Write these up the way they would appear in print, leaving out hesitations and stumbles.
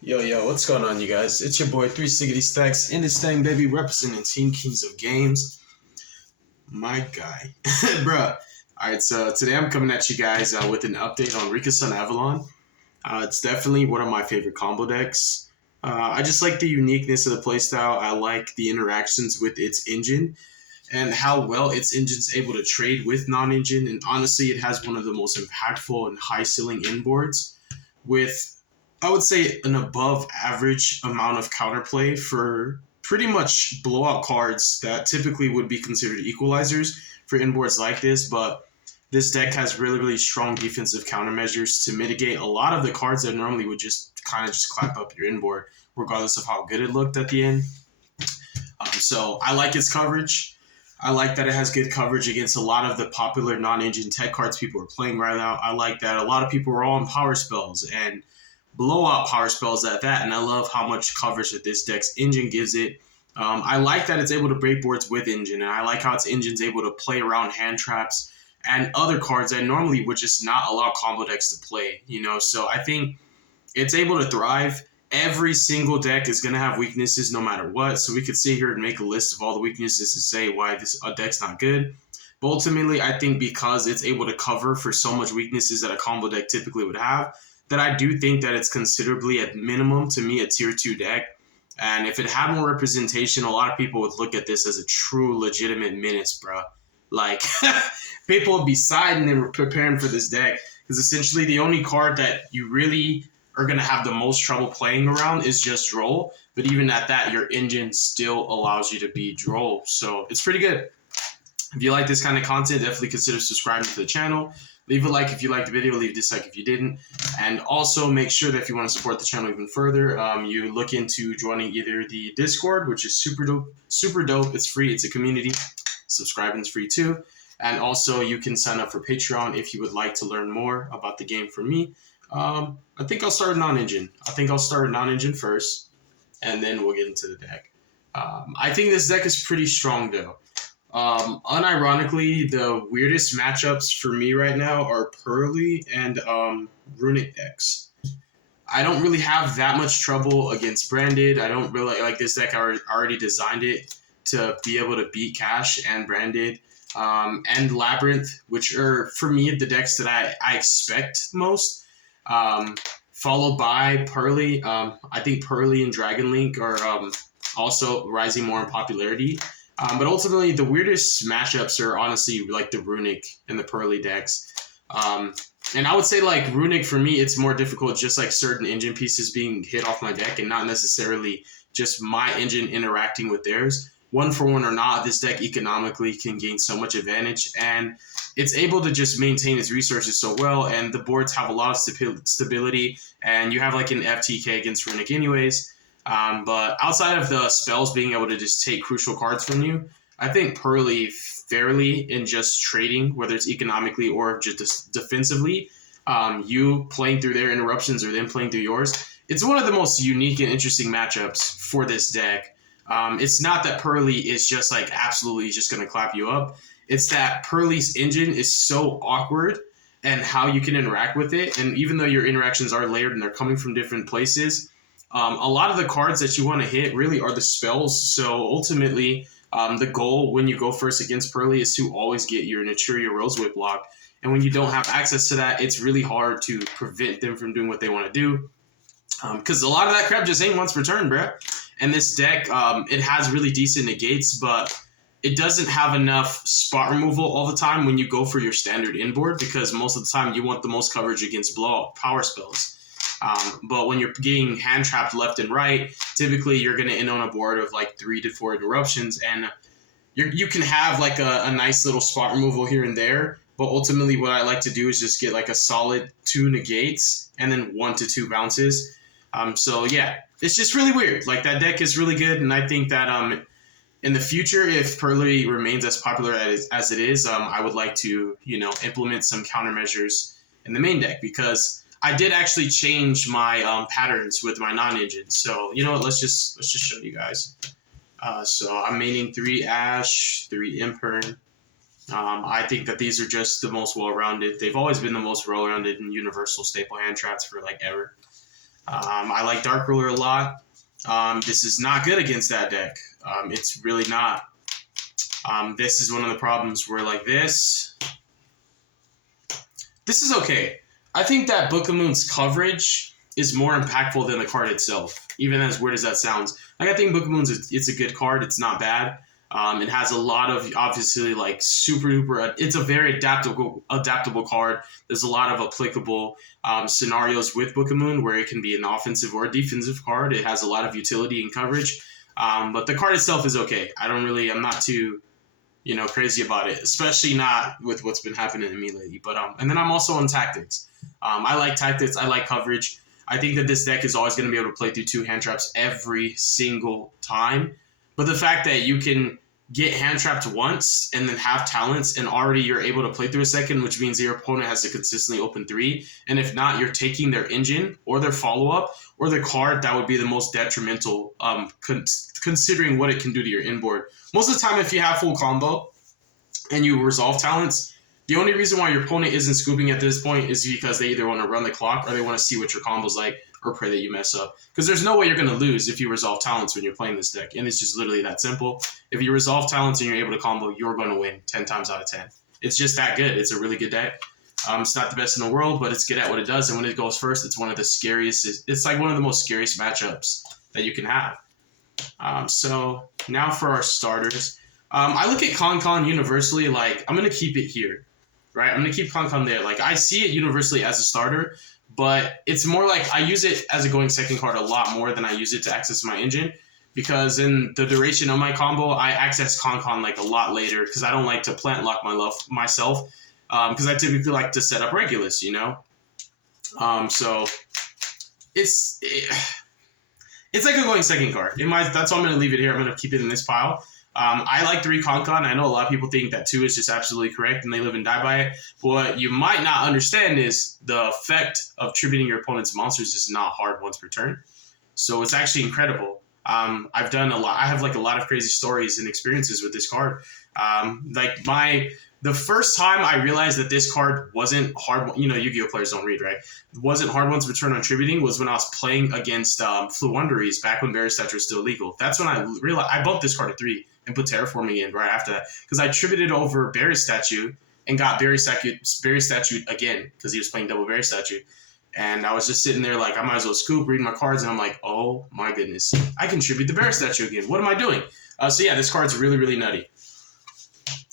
Yo, what's going on, you guys? It's your boy, 360 Stacks, in this thing, baby, representing Team Kings of Games. My guy. Bruh. Alright, so today I'm coming at you guys with an update on RIKKA SUNAVALON. It's definitely one of my favorite combo decks. I just like the uniqueness of the playstyle. I like the interactions with its engine and how well its engine's able to trade with non-engine. And honestly, it has one of the most impactful and high ceiling inboards with, I would say, an above average amount of counterplay for pretty much blowout cards that typically would be considered equalizers for inboards like this. But this deck has really strong defensive countermeasures to mitigate a lot of the cards that normally would just kind of just clap up your inboard, regardless of how good it looked at the end. So I like its coverage. I like that it has good coverage against a lot of the popular non-engine tech cards people are playing right now. I like that a lot of people are all on power spells and blowout power spells at that, and I love how much coverage that this deck's engine gives it. I like that it's able to break boards with engine, and I like how its engine's able to play around hand traps and other cards that normally would just not allow combo decks to play, So I think it's able to thrive. Every single deck is going to have weaknesses no matter what, so we could sit here and make a list of all the weaknesses to say why this deck's not good. But ultimately, I think because it's able to cover for so much weaknesses that a combo deck typically would have, that I do think that it's considerably, at minimum, to me, a tier 2 deck. And if it had more representation, a lot of people would look at this as a true, legitimate menace, bro. Like, people would be siding and preparing for this deck. Because essentially, the only card that you really are going to have the most trouble playing around is just Droll. But even at that, your engine still allows you to beat Droll. So it's pretty good. If you like this kind of content, definitely consider subscribing to the channel. Leave a like if you liked the video, leave a dislike if you didn't. And also make sure that if you want to support the channel even further, you look into joining either the Discord, which is super dope. It's free. It's a community. Subscribing's free too. And also you can sign up for Patreon if you would like to learn more about the game from me. I think I'll start non-engine first, and then we'll get into the deck. I think this deck is pretty strong though. Unironically, the weirdest matchups for me right now are Pearly and Runic decks. I don't really have that much trouble against Branded. I don't really like this deck. I already designed it to be able to beat Cash and Branded and Labyrinth, which are, for me, the decks that I expect most. Followed by Pearly. I think Pearly and Dragon Link are also rising more in popularity. But ultimately, the weirdest matchups are honestly like the Runic and the Pearly decks. And I would say like Runic, for me, it's more difficult just like certain engine pieces being hit off my deck and not necessarily just my engine interacting with theirs. One for one or not, this deck economically can gain so much advantage, and it's able to just maintain its resources so well, and the boards have a lot of stability, and you have like an FTK against Runic anyways. But outside of the spells being able to just take crucial cards from you, I think Pearly fairly in just trading, whether it's economically or just defensively, you playing through their interruptions or them playing through yours, it's one of the most unique and interesting matchups for this deck. It's not that Pearly is just like absolutely just going to clap you up. It's that Pearly's engine is so awkward and how you can interact with it. And even though your interactions are layered and they're coming from different places, a lot of the cards that you want to hit really are the spells. So ultimately, the goal when you go first against Pearly is to always get your Naturia Rose Whip lock. And when you don't have access to that, it's really hard to prevent them from doing what they want to do. Because a lot of that crap just ain't once per turn, bruh. And this deck, it has really decent negates, but it doesn't have enough spot removal all the time when you go for your standard inboard, because most of the time you want the most coverage against blowout power spells. But when you're getting hand trapped left and right, typically you're going to end on a board of like 3 to 4 interruptions, and you can have like a nice little spot removal here and there. But ultimately, what I like to do is just get like a solid 2 negates and then 1 to 2 bounces. So yeah, it's just really weird. Like, that deck is really good, and I think that in the future, if Pearly remains as popular as it is, I would like to implement some countermeasures in the main deck, because I did actually change my patterns with my non-engine. So you know what? Let's just show you guys. So I'm maining 3 Ash, 3 Impern. I think that these are just the most well-rounded. They've always been the most well-rounded and universal staple hand traps for like ever. I like Dark Ruler a lot. This is not good against that deck. It's really not. This is one of the problems where like this is okay. I think that Book of Moon's coverage is more impactful than the card itself, even as weird as that sounds. Like, I think Book of Moon's, it's a good card. It's not bad. It has a lot of, obviously, like, super duper, it's a very adaptable card. There's a lot of applicable scenarios with Book of Moon where it can be an offensive or a defensive card. It has a lot of utility and coverage. But the card itself is okay. I'm not too, crazy about it, especially not with what's been happening to me lately. But and then I'm also on tactics. I like tactics. I like coverage. I think that this deck is always going to be able to play through 2 hand traps every single time. But the fact that you can get hand trapped once and then have talents and already you're able to play through a second, which means your opponent has to consistently open 3. And if not, you're taking their engine or their follow-up or the card that would be the most detrimental considering what it can do to your inboard. Most of the time, if you have full combo and you resolve talents, the only reason why your opponent isn't scooping at this point is because they either want to run the clock or they want to see what your combo's like or pray that you mess up. Because there's no way you're going to lose if you resolve talents when you're playing this deck. And it's just literally that simple. If you resolve talents and you're able to combo, you're going to win 10 times out of 10. It's just that good. It's a really good deck. It's not the best in the world, but it's good at what it does. And when it goes first, it's one of the scariest. It's like one of the most scariest matchups that you can have. So now for our starters. I look at Con universally like I'm going to keep it here. Right, I'm going to keep Con there. Like, I see it universally as a starter, but it's more like I use it as a going second card a lot more than I use it to access my engine, because in the duration of my combo, I access Con like a lot later because I don't like to plant lock myself because I typically like to set up Regulus, So it's like a going second card. That's why I'm going to leave it here. I'm going to keep it in this pile. I like 3 Con. I know a lot of people think that 2 is just absolutely correct and they live and die by it. But what you might not understand is the effect of tributing your opponent's monsters is not hard once per turn. So it's actually incredible. I've done a lot. I have like a lot of crazy stories and experiences with this card. The first time I realized that this card wasn't hard, Yu-Gi-Oh! Players don't read, right? Wasn't hard once per turn on tributing was when I was playing against Fluunderies back when Berry Statue was still illegal. That's when I realized I bumped this card to 3 and put Terraforming in right after that because I tributed over Berry Statue and got Berry Statue again because he was playing double Berry Statue. And I was just sitting there like, I might as well scoop, read my cards, and I'm like, oh my goodness, I can tribute the Berry Statue again. What am I doing? So yeah, this card's really, really nutty.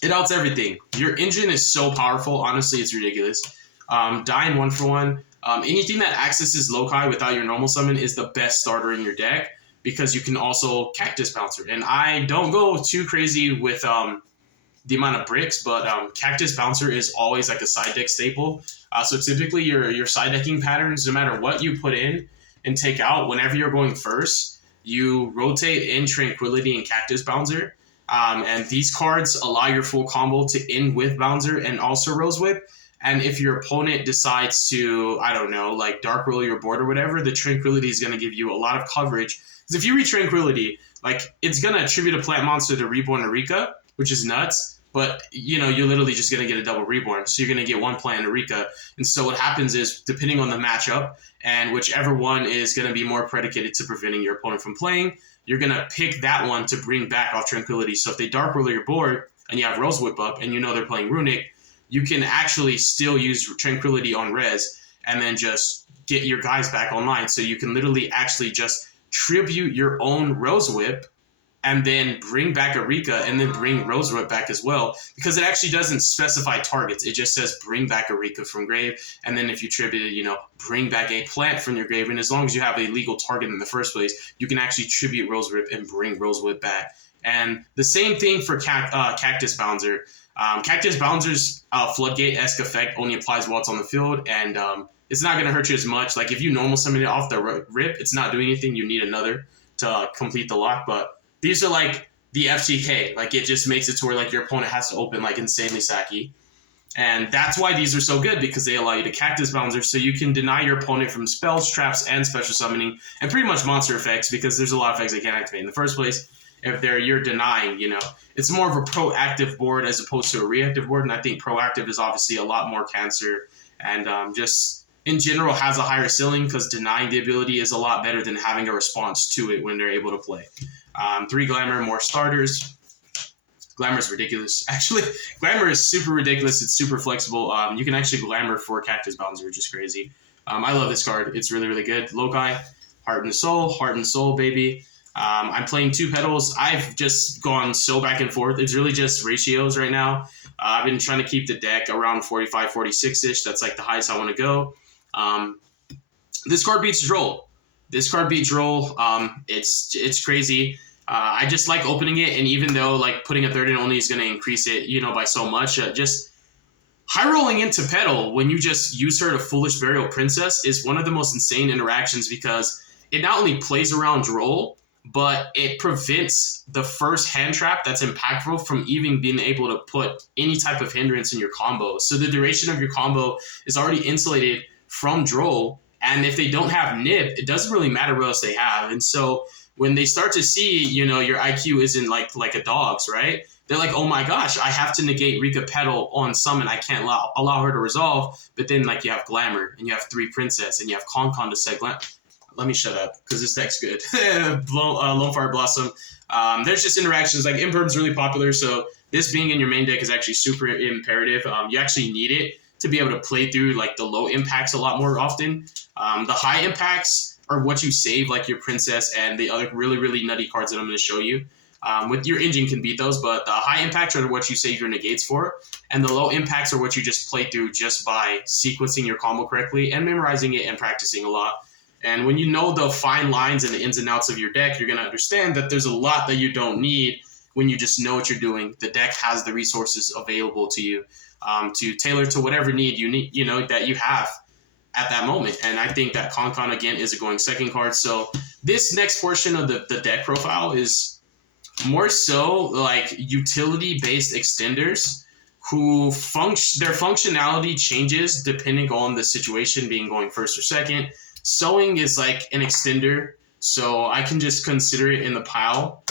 It outs everything. Your engine is so powerful. Honestly, it's ridiculous. Dying 1-for-1. Anything that accesses Loci without your normal summon is the best starter in your deck because you can also Cactus Bouncer. And I don't go too crazy with the amount of bricks, but Cactus Bouncer is always like a side deck staple. So typically your side decking patterns, no matter what you put in and take out, whenever you're going first, you rotate in Tranquility and Cactus Bouncer. And these cards allow your full combo to end with Bouncer and also Rose Whip. And if your opponent decides to, I don't know, like Dark Roll your board or whatever, the Tranquility is going to give you a lot of coverage. Because if you read Tranquility, like it's going to attribute a plant monster to Reborn RIKKA, which is nuts. But, you're literally just going to get a double Reborn. So you're going to get 1 plant in RIKKA. And so what happens is, depending on the matchup, and whichever one is going to be more predicated to preventing your opponent from playing, you're going to pick that one to bring back off Tranquility. So if they Dark Roll your board and you have Rose Whip up and they're playing Runic, you can actually still use Tranquility on res and then just get your guys back online. So you can literally actually just tribute your own Rose Whip and then bring back a RIKKA and then bring Rose Whip back as well, because it actually doesn't specify targets. It just says bring back a RIKKA from grave, and then if you tribute it, bring back a plant from your grave, and as long as you have a legal target in the first place, you can actually tribute Rose Whip and bring Rose Whip back. And the same thing for Cactus Bouncer. Cactus Bouncer's Floodgate-esque effect only applies while it's on the field, and it's not going to hurt you as much. Like if you normal summon it off the rip, it's not doing anything. You need another to complete the lock, but these are like the FTK. Like it just makes it to where like your opponent has to open like insanely sacky. And that's why these are so good, because they allow you to Cactus Bouncer so you can deny your opponent from spells, traps, and special summoning, and pretty much monster effects, because there's a lot of effects they can't activate in the first place. If you're denying, it's more of a proactive board as opposed to a reactive board. And I think proactive is obviously a lot more cancer and just in general has a higher ceiling because denying the ability is a lot better than having a response to it when they're able to play. 3 Glamour, more starters. Glamour is ridiculous. Actually, Glamour is super ridiculous. It's super flexible. You can actually Glamour for Cactus Bouncer, which is crazy. I love this card. It's really, really good. Loci, Heart and Soul, baby. I'm playing 2 Petals. I've just gone so back and forth. It's really just ratios right now. I've been trying to keep the deck around 45, 46-ish. That's like the highest I want to go. This card beats Droll. It's crazy. I just like opening it, and even though like putting a 3rd in only is going to increase it, by so much, just high rolling into Petal when you just use her to Foolish Burial Princess is one of the most insane interactions because it not only plays around Droll, but it prevents the first hand trap that's impactful from even being able to put any type of hindrance in your combo. So the duration of your combo is already insulated from Droll, and if they don't have Nib, it doesn't really matter what else they have. And so when they start to see, your IQ isn't like a dog's, right? They're like, oh my gosh, I have to negate RIKKA Petal on summon. I can't allow her to resolve. But then you have Glamour, and you have 3 Princess, and you have Con to set Glamour. Let me shut up, because this deck's good. Lone Fire Blossom. There's just interactions. Like, Imperm's really popular, so this being in your main deck is actually super imperative. You actually need it to be able to play through, like, the low impacts a lot more often. The high impacts are what you save, like your Princess and the other really, really nutty cards that I'm going to show you. With your engine can beat those, but the high impacts are what you save your negates for, and the low impacts are what you just play through just by sequencing your combo correctly and memorizing it and practicing a lot. And when you know the fine lines and the ins and outs of your deck, you're going to understand that there's a lot that you don't need when you just know what you're doing. The deck has the resources available to you to tailor to whatever need you need, that you have at that moment. And I think that Con again is a going second card. So this next portion of the deck profile is more so like utility-based extenders who their functionality changes depending on the situation, being going first or second. Sewing is like an extender, so I can just consider it in the pile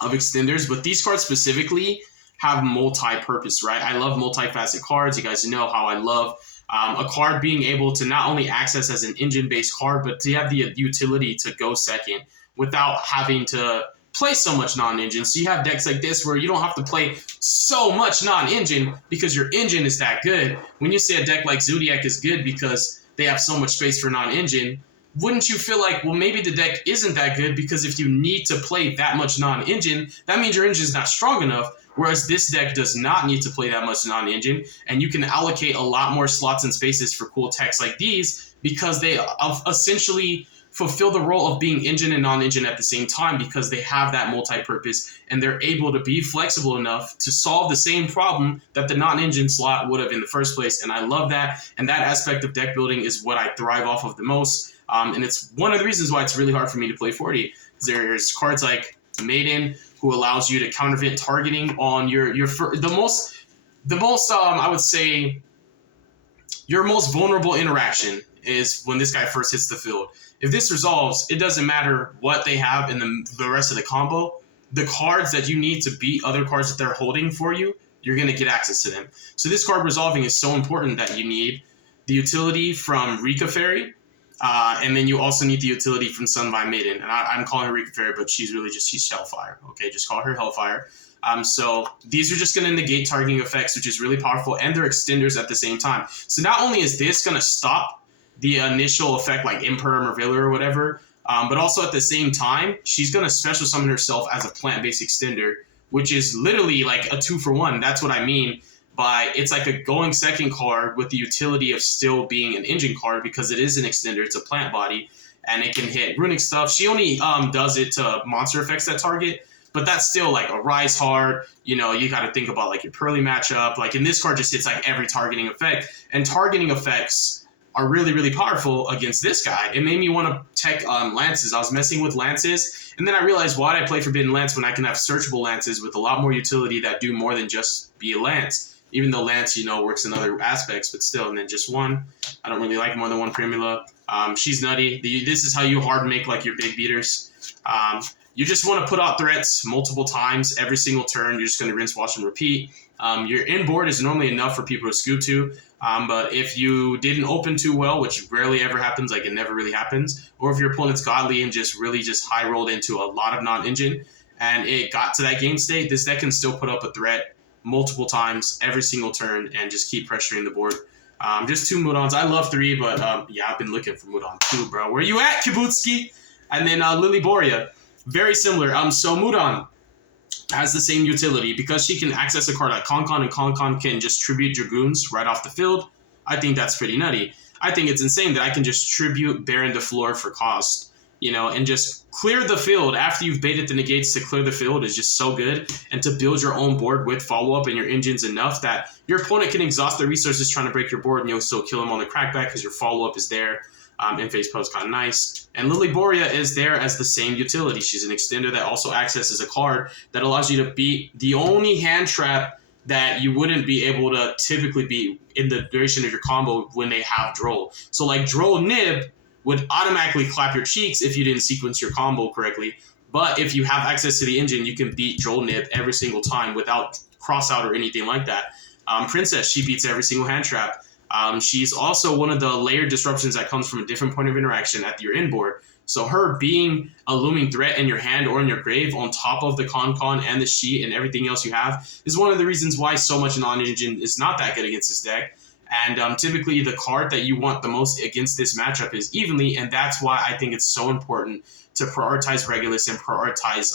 of extenders. But these cards specifically have multi-purpose, right? I love multifaceted cards. You guys know how I love a card being able to not only access as an engine-based card, but to have the utility to go second without having to play so much non-engine. So you have decks like this where you don't have to play so much non-engine because your engine is that good. When you say a deck like Zodiac is good because they have so much space for non-engine, wouldn't you feel like, well, maybe the deck isn't that good because if you need to play that much non-engine, that means your engine is not strong enough, whereas this deck does not need to play that much non-engine, and you can allocate a lot more slots and spaces for cool techs like these because they essentially fulfill the role of being engine and non-engine at the same time because they have that multi-purpose and they're able to be flexible enough to solve the same problem that the non-engine slot would have in the first place. And I love that. And that aspect of deck building is what I thrive off of the most. And it's one of the reasons why it's really hard for me to play 40. There's cards like Maiden, who allows you to countervent targeting on the most I would say your most vulnerable interaction is when this guy first hits the field. If this resolves, it doesn't matter what they have in the rest of the combo. The cards that you need to beat other cards that they're holding for you, you're going to get access to them. So this card resolving is so important that you need the utility from RIKKA Fairy, and then you also need the utility from Sunvine Maiden. And I'm calling her RIKKA Fairy, but she's Hellfire. Okay, just call her Hellfire. So these are just going to negate targeting effects, which is really powerful, and they're extenders at the same time. So not only is this going to stop the initial effect like Imperm or Villa or whatever, but also at the same time, she's going to special summon herself as a plant-based extender, which is literally like a 2-for-1. That's what I mean by it's like a going second card with the utility of still being an engine card because it is an extender. It's a plant body, and it can hit runic stuff. She only does it to monster effects that target, but that's still like a rise hard. You got to think about like your Pearly matchup. Like in this card just hits like every targeting effect, and targeting effects are really, really powerful against this guy. It made me want to tech Lances. I was messing with Lances, and then I realized, why did I play Forbidden Lance when I can have searchable Lances with a lot more utility that do more than just be a Lance? Even though Lance, works in other aspects, but still, and then just one. I don't really like more than one Primula. She's nutty. This is how you hard make like your big beaters. You just want to put out threats multiple times every single turn. You're just going to rinse, wash, and repeat. Your inboard is normally enough for people to scoop to. But if you didn't open too well, which rarely ever happens, like it never really happens, or if your opponent's godly and just really just high rolled into a lot of non-engine and it got to that game state, this deck can still put up a threat multiple times every single turn and just keep pressuring the board. Just 2 Mudons. I love 3, but yeah, I've been looking for Mudon 2, bro. Where you at, Kibutsky? And then Lily Boria. Very similar. So Mudon has the same utility because she can access a card like Concon, and Concon can just tribute Dragoons right off the field. I think that's pretty nutty. I think it's insane that I can just tribute Baron de Fleur for cost, you know, and just clear the field after you've baited the negates. To clear the field is just so good, and to build your own board with follow-up and your engines enough that your opponent can exhaust their resources trying to break your board and you'll still kill him on the crackback because your follow-up is there. In-phase post kind of nice. And Lily Boria is there as the same utility. She's an extender that also accesses a card that allows you to beat the only hand trap that you wouldn't be able to typically beat in the duration of your combo when they have Droll. So like Droll Nib would automatically clap your cheeks if you didn't sequence your combo correctly. But if you have access to the engine, you can beat Droll Nib every single time without cross out or anything like that. Princess, she beats every single hand trap. She's also one of the layered disruptions that comes from a different point of interaction at your inboard. So her being a looming threat in your hand or in your grave on top of the Concon and the sheet and everything else you have is one of the reasons why so much non-engine is not that good against this deck. And typically the card that you want the most against this matchup is Evenly, and that's why I think it's so important to prioritize Regulus and prioritize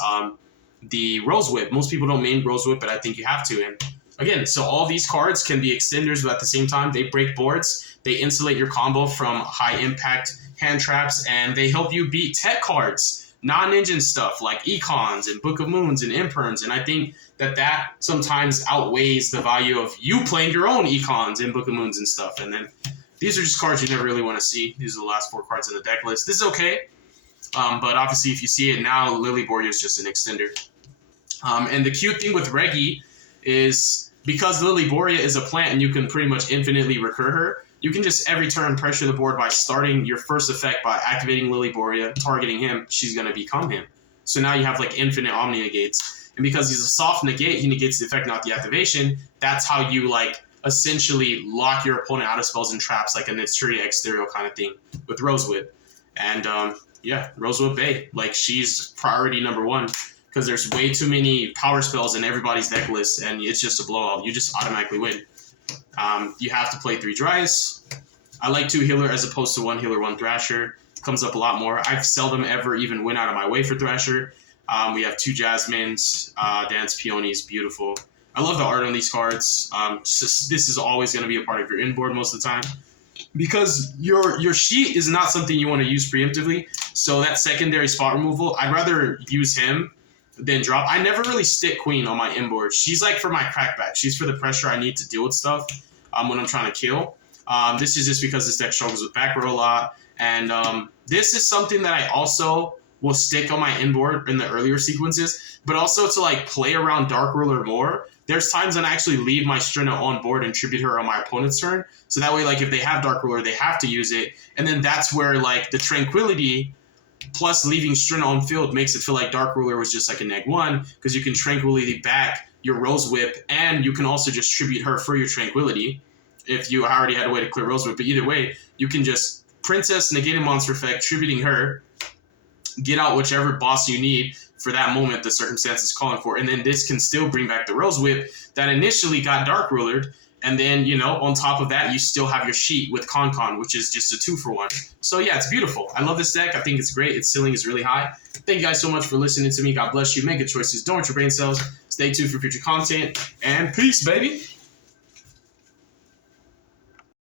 the Rose Whip. Most people don't main Rose Whip, but I think you have to. And again, so all these cards can be extenders, but at the same time, they break boards, they insulate your combo from high-impact hand traps, and they help you beat tech cards, non-engine stuff like Econs and Book of Moons and Imperms, and I think that sometimes outweighs the value of you playing your own Econs and Book of Moons and stuff. And then these are just cards you never really want to see. These are the last 4 cards in the deck list. This is okay, but obviously if you see it now, Lily Boria is just an extender. And the cute thing with Reggie is because Lily Boria is a plant and you can pretty much infinitely recur her, you can just every turn pressure the board by starting your first effect by activating Lily Boria, targeting him, she's going to become him. So now you have like infinite Omni negates. And because he's a soft negate, he negates the effect, not the activation. That's how you like essentially lock your opponent out of spells and traps, like a Nitsuria Exterior kind of thing with Rose Whip. And yeah, Rose Whip Bay, like she's priority number 1. Because there's way too many power spells in everybody's deck list, and it's just a blowout. You just automatically win. You have to play 3 Dryas. I like 2 Healer as opposed to 1 Healer, 1 Thrasher. Comes up a lot more. I've seldom ever even went out of my way for Thrasher. We have 2 Jasmines, Dance Peonies, beautiful. I love the art on these cards. This is always going to be a part of your inboard most of the time. Because your sheet is not something you want to use preemptively. So that secondary spot removal, I'd rather use him than drop. I never really stick Queen on my inboard. She's like for my crackback. She's for the pressure I need to deal with stuff when I'm trying to kill. This is just because this deck struggles with back row a lot. And this is something that I also will stick on my inboard in the earlier sequences, but also to like play around Dark Ruler more. There's times when I actually leave my Strinna on board and tribute her on my opponent's turn. So that way, like if they have Dark Ruler, they have to use it. And then that's where like the Tranquility plus leaving Strinna on field makes it feel like Dark Ruler was just like a neg-1, because you can Tranquility back your Rose Whip, and you can also just tribute her for your Tranquility if you already had a way to clear Rose Whip. But either way, you can just Princess, negate a monster effect, tributing her, get out whichever boss you need for that moment the circumstances calling for, and then this can still bring back the Rose Whip that initially got Dark Rulered. And then, you know, on top of that, you still have your sheet with Concon, which is just a 2-for-1. So, yeah, it's beautiful. I love this deck. I think it's great. Its ceiling is really high. Thank you guys so much for listening to me. God bless you. Make good choices. Don't hurt your brain cells. Stay tuned for future content. And peace, baby.